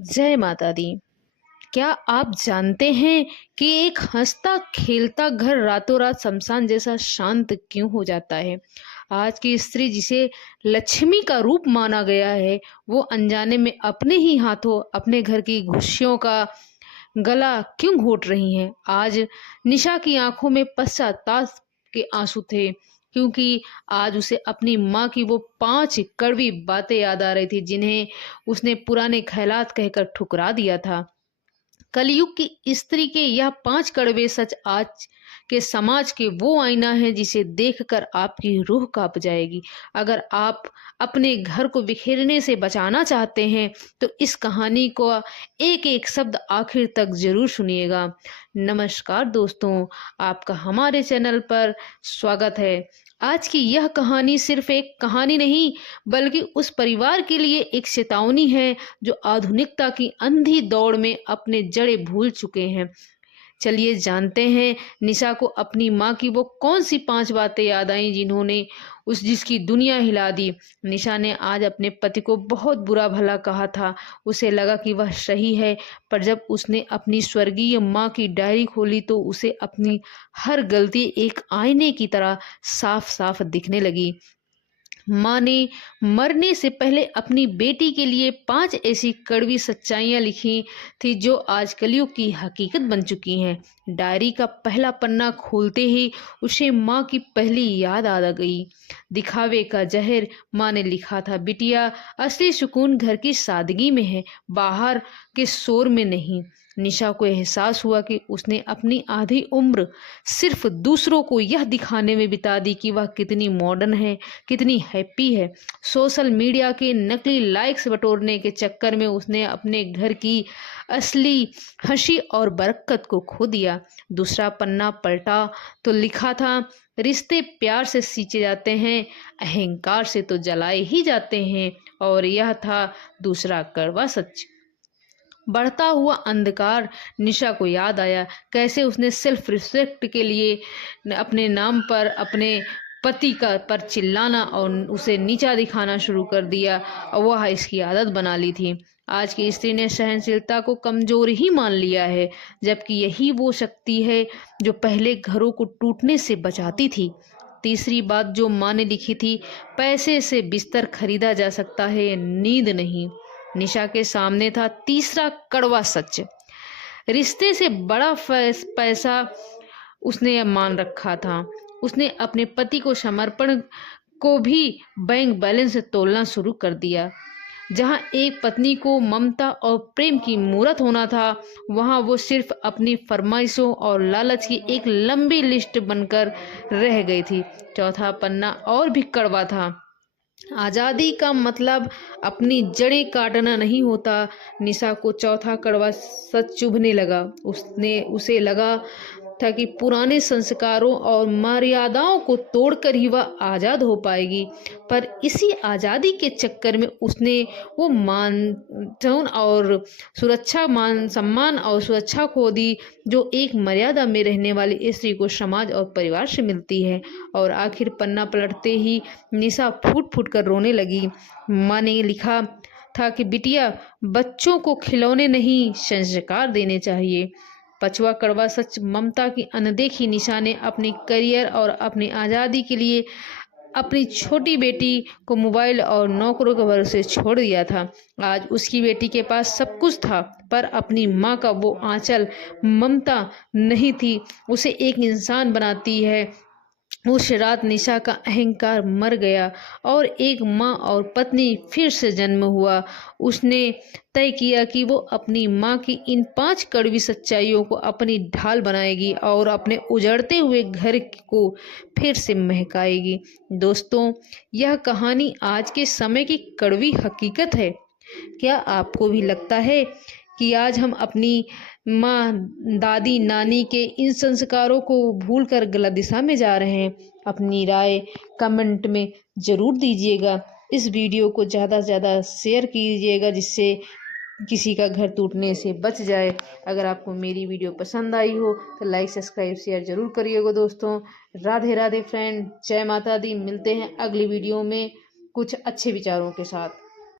जय माता दी। क्या आप जानते हैं कि एक हंसता खेलता घर रातों रात शमशान जैसा शांत क्यों हो जाता है? आज की स्त्री जिसे लक्ष्मी का रूप माना गया है, वो अनजाने में अपने ही हाथों अपने घर की खुशियों का गला क्यों घोट रही हैं? आज निशा की आंखों में पश्चाताप के आंसू थे, क्योंकि आज उसे अपनी माँ की वो 5 कड़वी बातें याद आ रही थी, जिन्हें उसने पुराने ख़यालात कहकर ठुकरा दिया था। कलयुग की स्त्री के यह 5 कड़वे सच आज के समाज के वो आईना है जिसे देखकर आपकी रूह कांप जाएगी। अगर आप अपने घर को बिखेरने से बचाना चाहते हैं तो इस कहानी को एक एक शब्द आखिर तक जरूर सुनिएगा। नमस्कार दोस्तों, आपका हमारे चैनल पर स्वागत है। आज की यह कहानी सिर्फ एक कहानी नहीं, बल्कि उस परिवार के लिए एक चेतावनी है जो आधुनिकता की अंधी दौड़ में अपने जड़ें भूल चुके हैं। चलिए जानते हैं निशा को अपनी माँ की वो कौन सी 5 बातें याद आईं जिन्होंने जिसकी दुनिया हिला दी। निशा ने आज अपने पति को बहुत बुरा भला कहा था। उसे लगा कि वह सही है, पर जब उसने अपनी स्वर्गीय माँ की डायरी खोली तो उसे अपनी हर गलती एक आईने की तरह साफ साफ दिखने लगी। माँ ने मरने से पहले अपनी बेटी के लिए 5 ऐसी कड़वी सच्चाइयाँ लिखी थी जो आज कलयुग की हकीकत बन चुकी हैं। डायरी का पहला पन्ना खोलते ही उसे माँ की पहली याद आ गई। दिखावे का जहर, माँ ने लिखा था, बिटिया असली सुकून घर की सादगी में है, बाहर के शोर में नहीं। निशा को एहसास हुआ कि उसने अपनी आधी उम्र सिर्फ दूसरों को यह दिखाने में बिता दी कि वह कितनी मॉडर्न है, कितनी हैप्पी है। सोशल मीडिया के नकली लाइक्स बटोरने के चक्कर में उसने अपने घर की असली हंसी और बरकत को खो दिया। दूसरा पन्ना पलटा तो लिखा था, रिश्ते प्यार से सींचे जाते हैं, अहंकार से तो जलाए ही जाते हैं। और यह था दूसरा कड़वा सच। बढ़ता हुआ अंधकार निशा को याद आया, कैसे उसने सेल्फ रिस्पेक्ट के लिए अपने नाम पर अपने पति का पर चिल्लाना और उसे नीचा दिखाना शुरू कर दिया, और वह इसकी आदत बना ली थी। आज की स्त्री ने सहनशीलता को कमजोर ही मान लिया है, जबकि यही वो शक्ति है जो पहले घरों को टूटने से बचाती थी। तीसरी बात जो माँ ने लिखी थी, पैसे से बिस्तर खरीदा जा सकता है, नींद नहीं। निशा के सामने था तीसरा कड़वा सच। रिश्ते से बड़ा पैसा उसने मान रखा था। उसने अपने पति को समर्पण को भी बैंक बैलेंस से तोलना शुरू कर दिया। जहां एक पत्नी को ममता और प्रेम की मूरत होना था, वहां वो सिर्फ अपनी फरमाइशों और लालच की एक लंबी लिस्ट बनकर रह गई थी। चौथा पन्ना और भी कड़वा था। आज़ादी का मतलब अपनी जड़ें काटना नहीं होता। निशा को चौथा कड़वा सच चुभने लगा। उसे लगा था कि पुराने संस्कारों और मर्यादाओं को तोड़कर ही वह आज़ाद हो पाएगी, पर इसी आज़ादी के चक्कर में उसने वो मान सम्मान और सुरक्षा खो दी जो एक मर्यादा में रहने वाली स्त्री को समाज और परिवार से मिलती है। और आखिर पन्ना पलटते ही निशा फूट फूट कर रोने लगी। माँ ने लिखा था कि बिटिया, बच्चों को खिलौने नहीं संस्कार देने चाहिए। पांचवा कड़वा सच, ममता की अनदेखी। निशा ने अपनी करियर और अपनी आज़ादी के लिए अपनी छोटी बेटी को मोबाइल और नौकरों के भरोसे छोड़ दिया था। आज उसकी बेटी के पास सब कुछ था, पर अपनी माँ का वो आंचल, ममता नहीं थी। उसे एक इंसान बनाती है। उस रात निशा का अहंकार मर गया और एक माँ और पत्नी फिर से जन्म हुआ। उसने तय किया कि वो अपनी माँ की इन 5 कड़वी सच्चाइयों को अपनी ढाल बनाएगी और अपने उजड़ते हुए घर को फिर से महकाएगी। दोस्तों, यह कहानी आज के समय की कड़वी हकीकत है। क्या आपको भी लगता है कि आज हम अपनी माँ, दादी, नानी के इन संस्कारों को भूलकर गलत दिशा में जा रहे हैं? अपनी राय कमेंट में ज़रूर दीजिएगा। इस वीडियो को ज़्यादा से ज़्यादा शेयर कीजिएगा, जिससे किसी का घर टूटने से बच जाए। अगर आपको मेरी वीडियो पसंद आई हो तो लाइक, सब्सक्राइब, शेयर ज़रूर करिएगा। दोस्तों, राधे राधे फ्रेंड, जय माता दी। मिलते हैं अगली वीडियो में कुछ अच्छे विचारों के साथ।